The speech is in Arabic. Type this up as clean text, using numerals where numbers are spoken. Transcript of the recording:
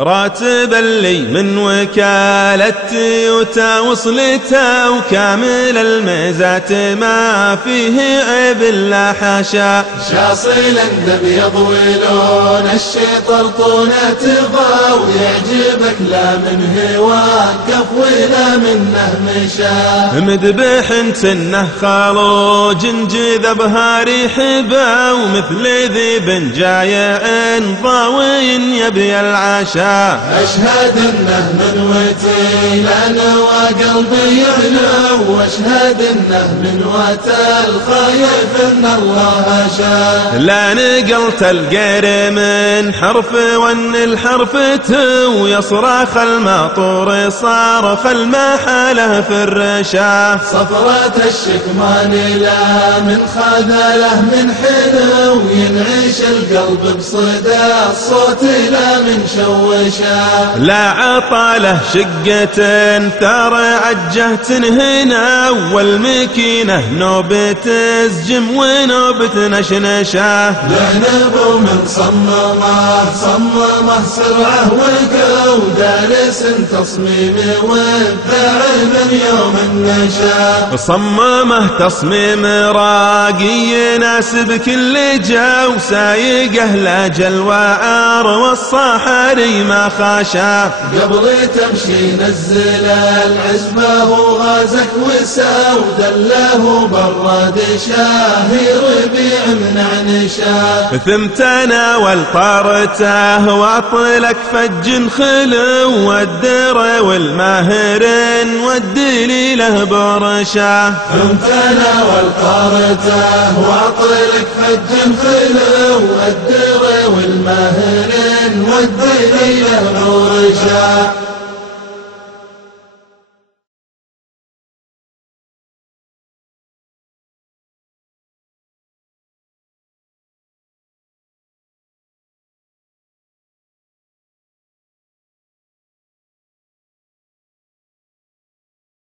راتبا لي من وكالة تويوتا وصلته وكامل الميزات ما فيه عيب لا حاشا. شاصلا ابيض ولون الشيطر طونه تبغى ويعجبك لا منه واقف ولا منه مشى. مذبح سنه خالوج جذب هاري حبا ومثل ذيب جايع ضاوي يبي العشا. أشهد أنه من وتيلان وقلبي يعلو وأشهد أنه من وتل خايف أن الله شاء. لا نقلت القير من حرف وأن الحرف تو يصرخ الماطور صارخ المحاله في الرشا. صفرة الشكمان لا من خذله من حلو ينعش القلب بصدى الصوت لا من شوش. لا عطاله شقة ثار عجهت هنا والمكينة نوبة الزجم ونوبة نشنشة. لعنب من صممه سرعه وقو دارس تصميمه وابداع من يوم النشا. صممه تصميم راقي يناسب كل جو سايقه لاجل وعار والصحاري ما خاشا. قبل تمشي نزل العزبة وغازك وساو دله براد شاهي ربيع من عنشا. ثم تناول طارته واطلك فج خلو والدر والماهر والدليله برشا. ثم تناول طارته واطلك فج خلو والدر والماهر والدليله برشا.